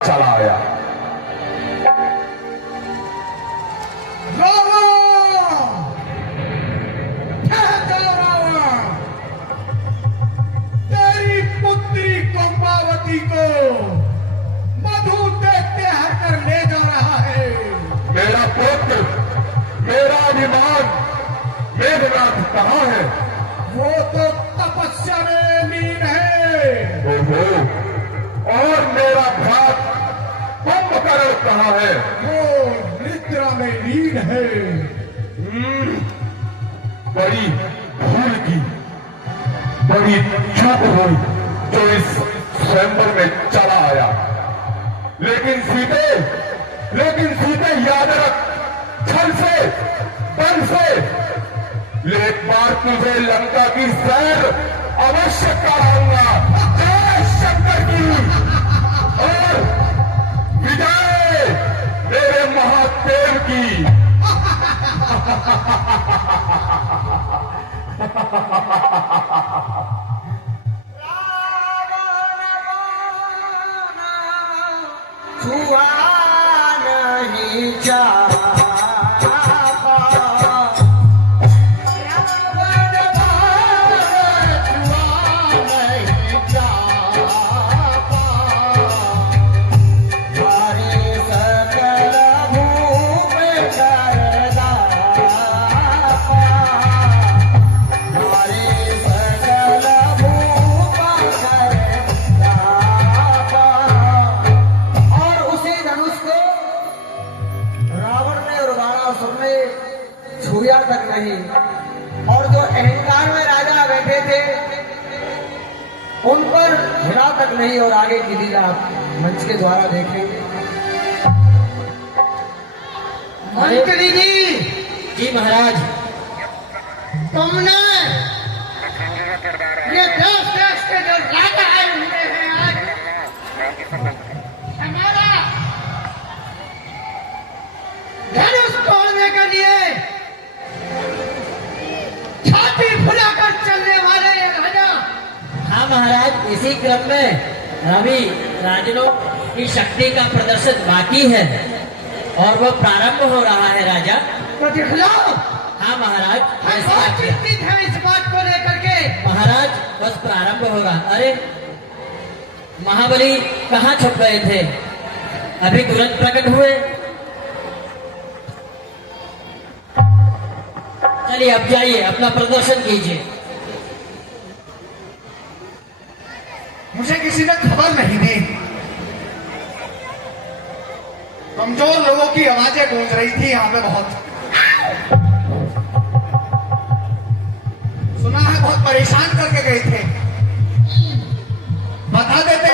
चला आया। तेरी पुत्री कुंभावती को मधु देते हर ले जा रहा है। मेरा पुत्र, मेरा अभिमान मेघनाथ कहाँ है? वो तो तपस्या में लीन है। ओहो, और मेरा भ्रात कुंभकर्ण कहाँ है? वो निद्रा में लीन है। बड़ी भूल की, बड़ी चूक हुई जो इस स्वयंवर में चला आया। लेकिन सीते याद रख, छल से, बल से एक बार तुझे लंका की सैर अवश्य कराऊंगा। जय शंकर की और विजय मेरे महादेव की। छुआ नहीं चाहता छुआ तक नहीं। और जो अहंकार में राजा बैठे थे उन पर हिला तक नहीं। और आगे की लीला आप मंच के द्वारा देखेंगे। मंत्री जी महाराज, तुमने ये देश के जो राजा आए हुए हैं आज हमारा धनुष तोड़ने के लिए छाती फुलाकर चलने वाले ये राजा। हाँ महाराज, इसी क्रम में अभी राजनों की शक्ति का प्रदर्शन बाकी है और वो प्रारंभ हो रहा है राजा। तो दिखलाओ। हाँ महाराज, बहुत चिंतित है इस बात को लेकर के। महाराज बस प्रारंभ हो रहा। अरे महाबली कहाँ छुप गए थे? अभी तुरंत प्रकट हुए। चलिए अब जाइए, अपना प्रदर्शन कीजिए। मुझे किसी ने खबर नहीं दी। कमजोर लोगों की आवाजें गूंज रही थी यहाँ पे बहुत। सुना है बहुत परेशान करके गए थे। बता देते,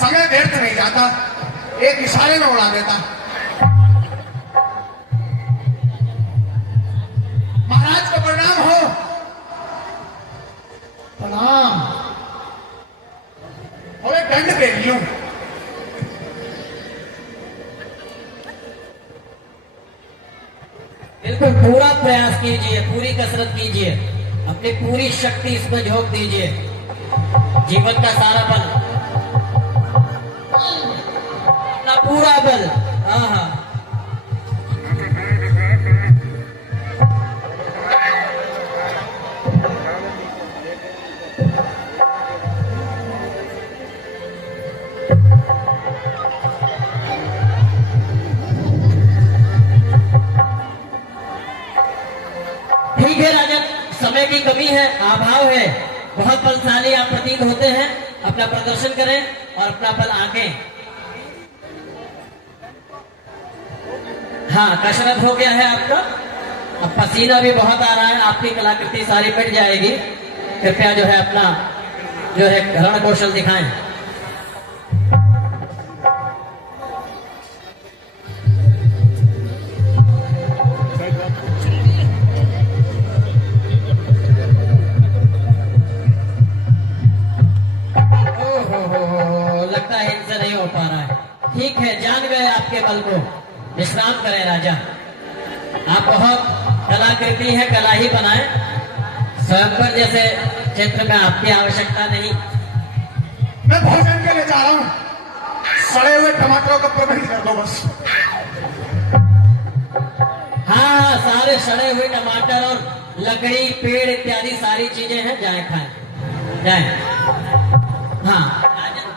समय व्यर्थ नहीं जाता, एक इशारे में उड़ा देता। महाराज को प्रणाम हो। प्रणाम। और एक दंड दे लूं। बिल्कुल पूरा प्रयास कीजिए, पूरी कसरत कीजिए, अपनी पूरी शक्ति इसमें झोंक दीजिए। जीवन का सारा बल, अपना पूरा बल। हाँ हाँ, ठीक है राजा, समय की कमी है, अभाव है। बहुत बलशाली आप प्रतीत होते हैं। अपना प्रदर्शन करें और अपना बल आंकें। हाँ, कसरत हो गया है आपका। अब पसीना भी बहुत आ रहा है, आपकी कलाकृति सारी मिट जाएगी। कृपया जो है अपना जो है रण कौशल दिखाएं। लगता है इनसे नहीं हो पा रहा है। ठीक है, जान गए आपके बल को। विश्राम करें राजा। आप बहुत कलाकृति है, कला ही बनाएं। स्वयंवर जैसे क्षेत्र में आपकी आवश्यकता नहीं। मैं भोजन के लिए जा रहा हूं। सड़े हुए टमाटरों का प्रबंध कर दो बस। हाँ, सारे सड़े हुए टमाटर और लकड़ी, पेड़ इत्यादि सारी चीजें हैं, जाए खाएं, जाए। हाँ,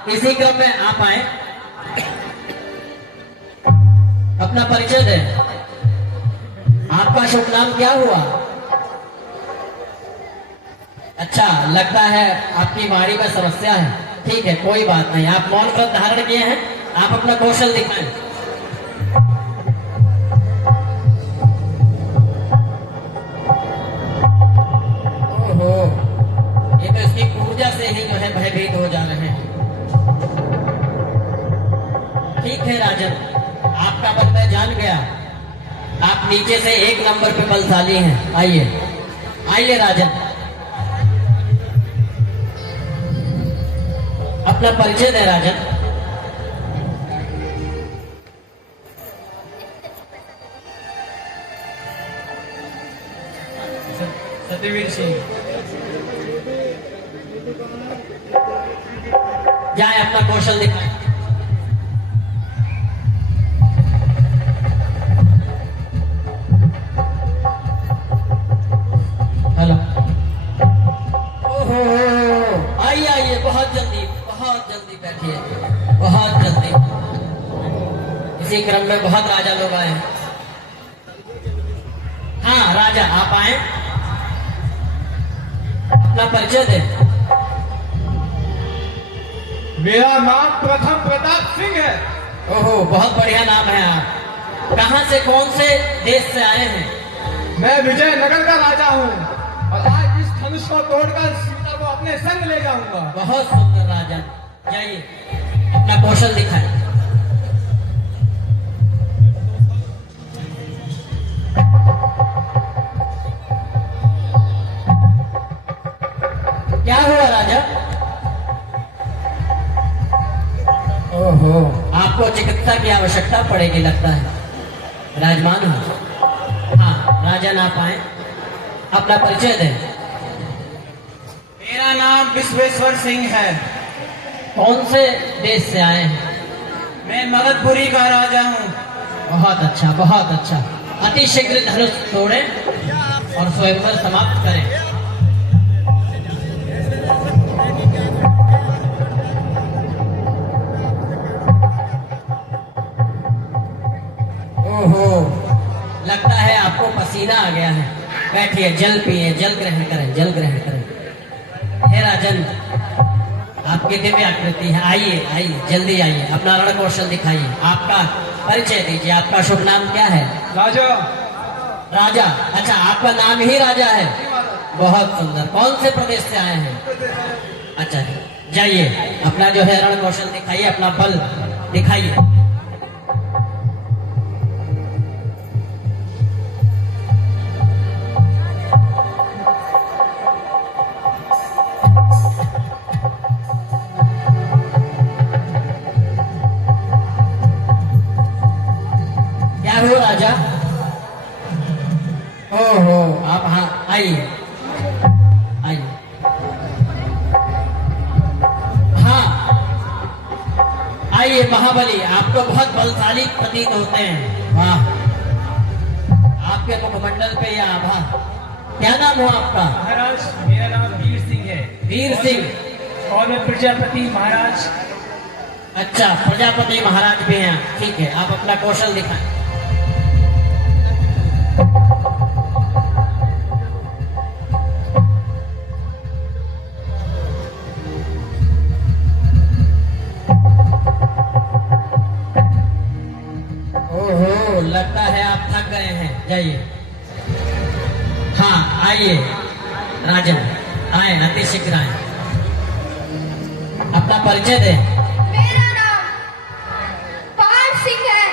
इसी क्रम में आप आए, अपना परिचय दें। आपका शुभ नाम क्या हुआ? अच्छा, लगता है आपकी वाणी में समस्या है। ठीक है, कोई बात नहीं, आप मौन व्रत धारण किए हैं, आप अपना कौशल दिखाएं। ओहो, ये तो इसकी ऊर्जा से ही जो है भयभीत हो जा रहे हैं। ठीक है राजन, आपका बल मैं जान गया, आप नीचे से 1 नंबर पे बलशाली हैं। आइए आइए राजन, अपना परिचय दें राजन। सत्यवीर सिंह। जाए अपना कौशल दिखाएं। हेलो, ओहो, आइए आइए, बहुत जल्दी बैठिए, बहुत जल्दी। इसी क्रम में बहुत राजा लोग आए हैं। हाँ राजा, आप आए, अपना परिचय दें। मेरा नाम प्रथम प्रताप सिंह है। ओहो, बहुत बढ़िया नाम है। आप कहाँ से, कौन से देश से आए हैं? मैं विजयनगर का राजा हूँ और आज इस धनुष को तोड़कर सीता को अपने संग ले जाऊंगा। बहुत सुंदर राजन, जाइए अपना कौशल दिखाएं। क्या हुआ राजा? ओहो, आपको चिकित्सा की आवश्यकता पड़ेगी लगता है, राजमान हो। हाँ राजन, आप आए, अपना परिचय दें। मेरा नाम विश्वेश्वर सिंह है। कौन से देश से आए हैं? मैं मगधपुरी का राजा हूँ। बहुत अच्छा, बहुत अच्छा। अति शीघ्र धनुष तोड़ें और स्वयंवर समाप्त करें। ओहो, लगता है आपको पसीना आ गया है। बैठिए, जल पिए, जल ग्रहण करें, जल ग्रहण करें। हे राजन, आपकी दिव्य आकृति है, आइए आइए, जल्दी आइए, अपना रण कौशल दिखाइए। आपका परिचय दीजिए, आपका शुभ नाम क्या है? राजा। राजा, अच्छा आपका नाम ही राजा है, बहुत सुंदर। कौन से प्रदेश से आए हैं? अच्छा, जाइए अपना जो है रण कौशल दिखाइए, अपना बल दिखाइए। क्या हो राजा? ओहो, आप हाँ आइए आइए। हाँ आइए महाबली, आप तो बहुत बलशाली प्रतीत होते हैं। वाह, आपके मुखमंडल पे यह आभा। क्या नाम हो आपका? महाराज, मेरा नाम वीर सिंह है। वीर सिंह, और मैं प्रजापति महाराज। अच्छा, प्रजापति महाराज भी हैं। ठीक है, आप अपना कौशल दिखाएं। ओहो, लगता है आप थक गए हैं, जाइए। हाँ आइए राजन, आए, अति शीघ्र आए, अपना परिचय दें। मेरा नाम पहाड़ सिंह है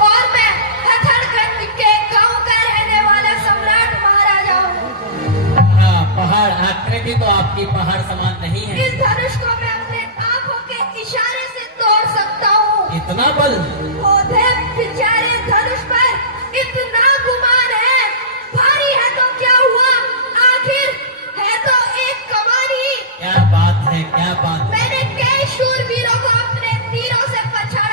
और मैं हथड़गंज के गांव का रहने वाला सम्राट महाराजा हूँ। हाँ, पहाड़ आकृति तो आपकी पहाड़ समान नहीं है। इस धनुष को मैं अपने आंखों के इशारे से तोड़ सकता हूँ। इतना बल? ओधे बेचारे धनुष पर इतना गुमान है, भारी है तो क्या हुआ, आखिर है तो एक कमानी। क्या बात है, क्या बात। मैंने कई शूरवीरों को अपने तीरों से पछाड़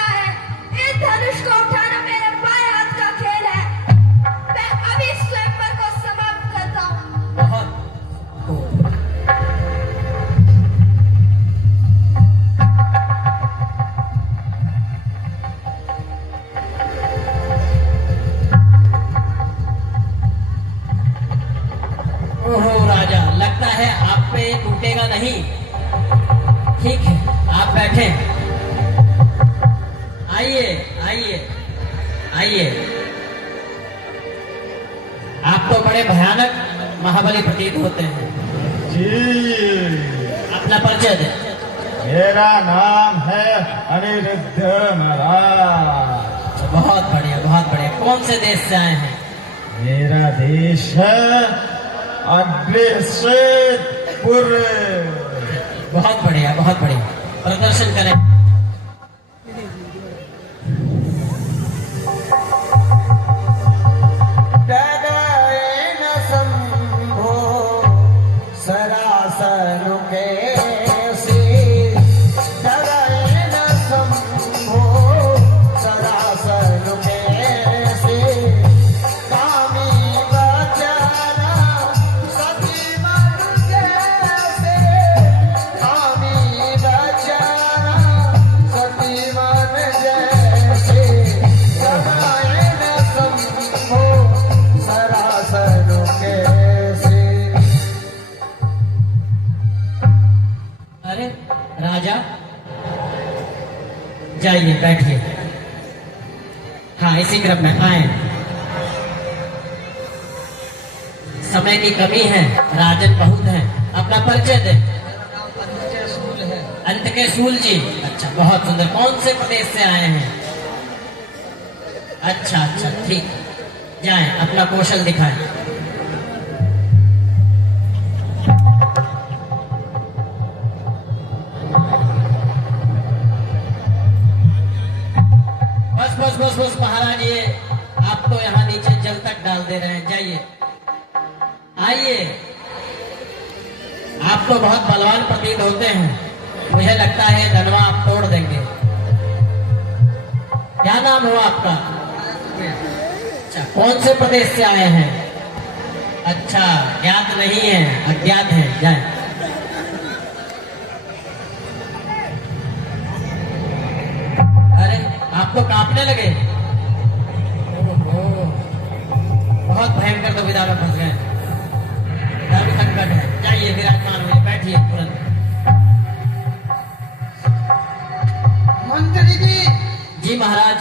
आइए आइए आइए। आप तो बड़े भयानक महाबली प्रतीत होते हैं। जी, अपना परिचय दें। मेरा नाम है अनिरुद्ध महाराज। बहुत बढ़िया बहुत बढ़िया। कौन से देश से आए हैं? मेरा देश है अग्रसेनपुर। बहुत बढ़िया बहुत बढ़िया। प्रदर्शन करें। राजा जाइए बैठिए। हाँ इसी क्रम में आए। समय की कमी है, राजन बहुत हैं। अपना परिचय दें। अंत के सूल जी। अच्छा बहुत सुंदर। कौन से प्रदेश से आए हैं? अच्छा अच्छा ठीक। जाएं अपना कौशल दिखाएं। बस बस बस महाराज, ये आप तो यहाँ नीचे जल तक डाल दे रहे हैं। जाइए आइए। आप तो बहुत बलवान प्रतीत होते हैं। मुझे लगता है धनवा आप तोड़ देंगे। क्या नाम हुआ आपका? अच्छा कौन से प्रदेश से आए हैं? अच्छा ज्ञात नहीं है, अज्ञात है। जाए। आप तो कांपने लगे। बहुत भयंकर दुविधा में फंस गए। धर्म संकट है। जाइए विराजमान हुए, बैठिए तुरंत। मंत्री जी महाराज।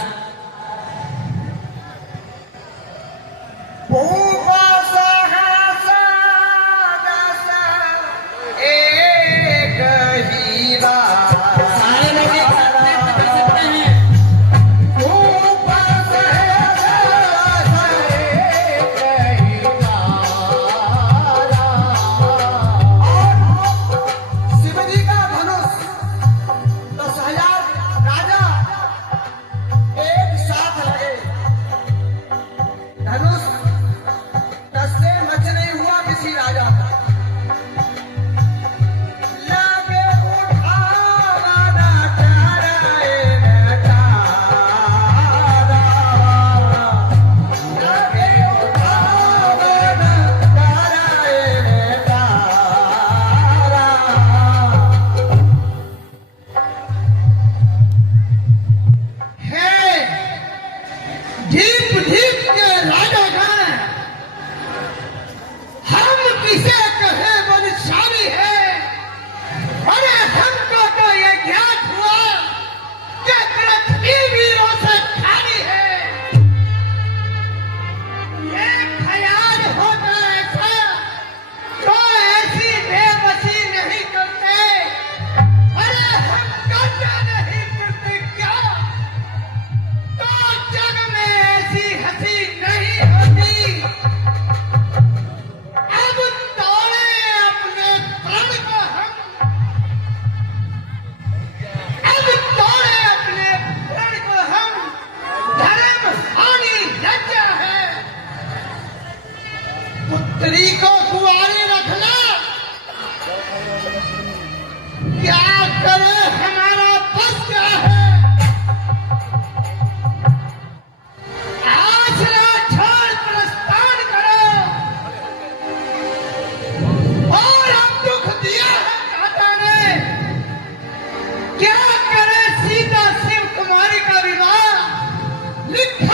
पुत्री को कुंवारी रखना क्या करे, हमारा बस क्या है। आसरा छोड़ प्रस्थान करो और हम दुख दिया है दादा ने। क्या करे, सीता शिव कुमारी का विवाह लिखा